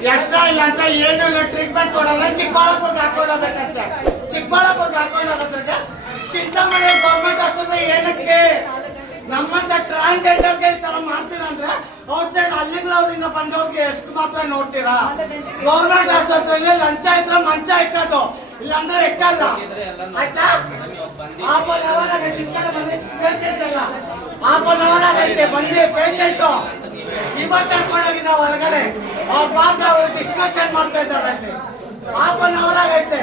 ಇಲ್ಲ ಅಂತ ಏನಿಲ್ಲ ಟ್ರೀಟ್ಮೆಂಟ್ ಕೊಡಲ್ಲ ಚಿಕ್ಕಬಳ್ಳಾಪುರ್ಗೆ ಹಾಕೊಂಡೋಗ್ಬೇಕಂತೆ ಚಿಕ್ಕಬಳ್ಳಾಪುರ್ಗೆ ಹಾಕೊಂಡೋಗೋದ್ರಿಗೆ ಚಿಂತಾಮಣಿ ಗೌರ್ಮೆಂಟ್ ಆಸ್ಪತ್ರೆ ಏನಕ್ಕೆ? ನಮ್ಮಂತ ಟ್ರಾನ್ಸ್ಜೆಂಡರ್ಗೆ ಈ ತರ ಮಾಡ್ತೀರ ಅಂದ್ರೆ ಔಟ್ ಸೈಡ್ ಹಳ್ಳಿಗಳವರಿಂದ ಬಂದವ್ರಿಗೆ ಎಷ್ಟು ಮಾತ್ರ ನೋಡ್ತೀರಾ? ಗೌರ್ಮೆಂಟ್ ಆಸ್ಪತ್ರೆಯಲ್ಲಿ ಲಂಚ ಇದ್ರೆ ಮಂಚ ಇಕ್ಕದು. ಇಲ್ಲಾಂದ್ರೆ ಇಟ್ಟಲ್ಲ ಆಯ್ತಾ? ಹಾಫ್ ಅನ್ ಅವರ್ ಆಗೈತೆ ಹಾಫ್ ಅನ್ ಅವರ್ ಆಗೈತೆ ಬಂದಿ ಪೇಷಂಟ್ ಇವಾಗ ನಾವು ಹೊರಗಡೆ. ಆ ಪಾಪ ಅವ್ರು ಡಿಸ್ಕಷನ್ ಮಾಡ್ತಾ ಇದ್ದಾರೆ ಅಲ್ಲಿ. ಹಾಫ್ ಅನ್ ಅವರ್ ಆಗೈತೆ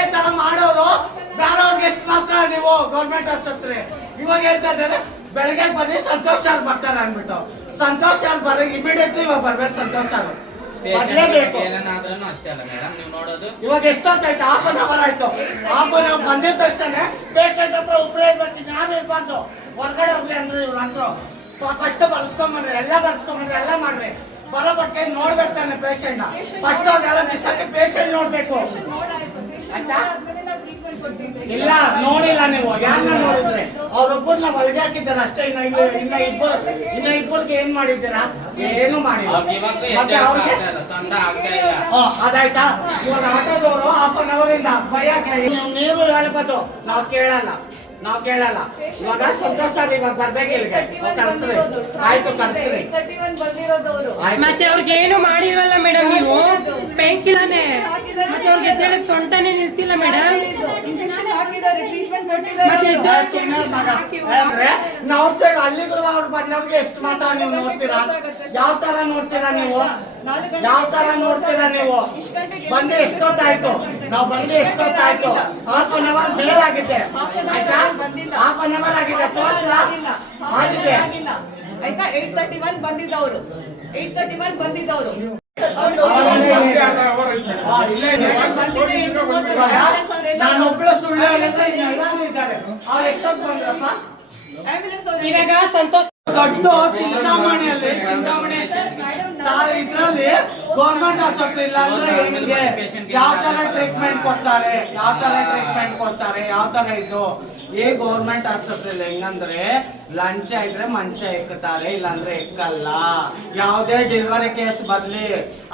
ಈ ತರ ಮಾಡೋರು ಬೇರೆಯವ್ರಿಗೆ ಎಷ್ಟು ಮಾತ್ರ ನೀವು ಗೌರ್ಮೆಂಟ್ ಆಸ್ಪತ್ರೆ. ಇವಾಗ ಹೇಳ್ತಾ ಇದ್ದಾರೆ ಬೆಳಗ್ಗೆ ಬನ್ನಿ ಸಂತೋಷ್ ಸರ್ ಬರ್ತಾರೆ ಅನ್ಬಿಟ್ಟು ಸಂತೋಷ್ ಸರ್ ಬರ ಇಮಿಡಿಯೇಟ್ಲಿ ಇವಾಗ ಬರ್ಬೇಕು ಸಂತೋಷ್ ಸರ್ ಇವಾಗ ಎಷ್ಟೊತ್ತಾಯ್ತು? ಹಾಫ್ ಅನ್ ಅವರ್ ಆಯ್ತು. ಹಾಫ್ ಅನ್ ಅವರ್ ಬಂದಿದ ತಕ್ಷಣ ಪೇಷಂಟ್ ಹತ್ರ ಉಪಯೋಗ ಇರ್ಬೇಕು ನಾನು ಇರ್ಬಾರ್ದು. ಹೊರಗಡೆ ಹೋಗ್ರಿ ಅಂದ್ರೆ ಇವ್ರು ಅಂದ್ರು. ಫಸ್ಟ್ ಬರ್ಸ್ಕೊಂಬನ್ರಿ ಎಲ್ಲ ಬರ್ಸ್ಕೊಂಬನ್ರಿ ಎಲ್ಲ ಮಾಡ್ರಿ. ಬರೋ ಬಗ್ಗೆ ನೋಡ್ಬೇಕು ತಾನೆ ಪೇಷಂಟ್ ಫಸ್ಟ್ ಅವ್ರೆಲ್ಲ ಬಿಸಾಕಿ ಪೇಷಂಟ್ ನೋಡ್ಬೇಕು. ಆಯ್ತಾ? ಇಲ್ಲ ನೋಡಿಲ್ಲ ನೀವು. ಯಾರನ್ನ ನೋಡಿದ್ರೆ? ಅವ್ರೊಬ್ಬರನ್ನ ಒಳಗೆ ಹಾಕಿದ್ದಾರೆ? ಅಷ್ಟೇ ಇನ್ನ ಇಲ್ಲ ಇನ್ನ ಇಬ್ಬರು ಇನ್ನ ಇಬ್ಬರಿಗೆ ಏನ್ ಮಾಡಿದ್ದೀರಾ? ಏನು ಮಾಡಿಲ್ಲ. ಮತ್ತೆ ಅವ್ರಿಗೆ ಅದಾಯ್ತಾ? ಇವಾಗ ಆಟೋದವರು ಹಾಫ್ ಅನ್ ಅವರ್ ಇಂದ ಭಯ ನೀವು ನೀವು ಹೇಳ್ಬೋದು ನಾವು ಕೇಳಲ್ಲ. ನಾವು ಕೇಳಲ್ಲ. ಇವಾಗ ಸಂತೋಷ ಇವಾಗ ಬರ್ಬೇಕು ಇಲ್ಲಿಗೆ. ಕರ್ಸ್ರಿ. ಆಯ್ತು ಕರ್ಸ್ರಿ. ಮತ್ತೆ ಅವ್ರಿಗೆ ಏನು ಮಾಡಿಲ್ವಲ್ಲ ಮೇಡಮ್ ನೀವು? ಅವ್ರಿಗೆ ಎದ್ದೇಳಕ್ ಸೊಂಟನೆ ನಿಲ್ತಿಲ್ಲ ಮೇಡಮ್ ಇಂಜೆಕ್ಷನ್ ಹಾಕಿದ್ದಾರೆ ಟ್ರೀಟ್ಮೆಂಟ್ ಮತ್ತೆ ಕೊಟ್ಟಿದ್ದಾರೆ ಎದ್ದೇಳಕ್ ಮಗ. ಅಂದ್ರೆ ನಾವು ಸೈಡ್ ಹಳ್ಳಿಗಳು ಅವ್ರು ಬಂದವ್ರಿಗೆ ಎಷ್ಟು ಮಾತ್ರ ನೀವು ನೋಡ್ತೀರಾ? ಯಾವ ತರ ನೋಡ್ತೀರಾ ನೀವು? ಯಾವ ತರ ನೋಡ್ತೀರಾ ನೀವು? ಬಂದು ಎಷ್ಟೊತ್ತಾಯ್ತು? ನಾವು ಬಂದು ಎಷ್ಟೊತ್ತಾಯ್ತು? ಹಾಫ್ ಅನ್ ಅವರ್ ಬೇರೆ ಆಗಿದೆ. ಆಯ್ತಾ? ಹಾಫ್ ಅನ್ ಅವರ್ ಆಗಿದೆ. ಆಗಿದೆ. ಆಗಿಲ್ಲ. ಆಯ್ತಾ? ಏಟ್ ತರ್ಟಿ ಒನ್ ಬಂದಿದ್ದವರು. ಏಟ್ ತರ್ಟಿ ಒನ್ ಬಂದಿದ್ದವರು. ಇವಾಗ ಸಂತೋಷ್ ದೊಡ್ಡ ಚಿಂತಾಮಣಿಯಲ್ಲಿ ಚಿಂತಾಮಣಿ ಇದ್ರಲ್ಲಿ ಗೌರ್ಮೆಂಟ್ ಆಸ್ಪತ್ರೆ ಇಲ್ಲ ಅಂದ್ರೆ ಯಾವ ತರ ಟ್ರೀಟ್ಮೆಂಟ್ ಕೊಡ್ತಾರೆ? ಯಾವ ತರ ಟ್ರೀಟ್ಮೆಂಟ್ ಕೊಡ್ತಾರೆ? ಯಾವ ತರ ಇದು? ಈ ಗೌರ್ಮೆಂಟ್ ಆಸ್ಪತ್ರೆಯಲ್ಲಿ ಹೆಂಗಂದ್ರೆ ಲಂಚ ಇದ್ರೆ ಮಂಚ ಎಕ್ಕುತ್ತಾರೆ ಇಲ್ಲಾಂದ್ರೆ ಎಕ್ಕಲ್ಲ. ಯಾವುದೇ ಡೆಲಿವರಿ ಕೇಸ್ ಬರ್ಲಿ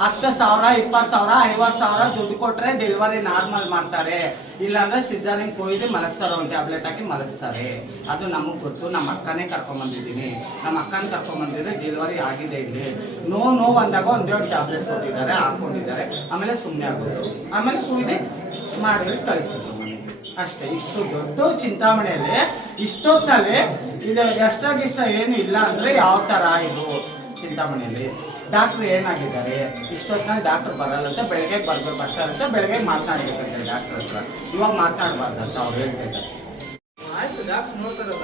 ಹತ್ತು ಸಾವಿರ ಇಪ್ಪತ್ತು ಸಾವಿರ ಐವತ್ತು ಸಾವಿರ ದುಡ್ಡು ಕೊಟ್ರೆ ಡೆಲಿವರಿ ನಾರ್ಮಲ್ ಮಾಡ್ತಾರೆ. ಇಲ್ಲಾಂದ್ರೆ ಸಿಜರಿನ್ ಕೊಯ್ದು ಮಲಗ್ಸಾರ ಒಂದು ಟ್ಯಾಬ್ಲೆಟ್ ಹಾಕಿ ಮಲಗಿಸ್ತಾರೆ. ಅದು ನಮಗೆ ಗೊತ್ತು ನಮ್ಮ ಅಕ್ಕನೇ ಕರ್ಕೊಂಡ್ ಬಂದಿದ್ದೀನಿ ನಮ್ಮ ಅಕ್ಕನ ಕರ್ಕೊಂಡ್ ಬಂದಿದ್ರೆ ಡೆಲಿವರಿ ಆಗಿದೆ ಇಲ್ಲಿ. ನೋ ನೋ ಬಂದಾಗ ಒಂದೇ ಒಂದು ಟ್ಯಾಬ್ಲೆಟ್ ಕೊಟ್ಟಿದ್ದಾರೆ ಹಾಕೊಂಡಿದ್ದಾರೆ. ಆಮೇಲೆ ಸುಮ್ಮನೆ ಆಗೋದು ಆಮೇಲೆ ಕುಯ್ದು ಮಾಡಿ ಕಳಿಸಿದ್ರು ಅಷ್ಟೇ, ಇಷ್ಟು ದೊಡ್ಡ ಚಿಂತಾಮಣೆಯಲ್ಲಿ ಇಷ್ಟೊತ್ತಲ್ಲಿ ಇದು ಎಷ್ಟಾಗಿಷ್ಟ ಏನು ಇಲ್ಲ ಅಂದ್ರೆ ಯಾವ ತರ ಇದು ಚಿಂತಾಮಣಿಯಲ್ಲಿ? ಡಾಕ್ಟ್ರು ಏನಾಗಿದ್ದಾರೆ? ಇಷ್ಟೊತ್ತಿನಲ್ಲಿ ಡಾಕ್ಟರ್ ಬರಲ್ಲಂತೆ ಬೆಳಗ್ಗೆ ಬರ್ಬೇಕು ಬರ್ತಾರಂತೆ ಬೆಳಗ್ಗೆ ಮಾತನಾಡಬೇಕಂತೆ ಡಾಕ್ಟರ್ ಹತ್ರ. ಇವಾಗ ಮಾತನಾಡಬಾರ್ದಂತ ಅವ್ರು ಹೇಳ್ತಿದ್ದಾರೆ. ಆಯ್ತು, ಡಾಕ್ಟರ್ ನೋಡ್ತಾರಲ್ಲ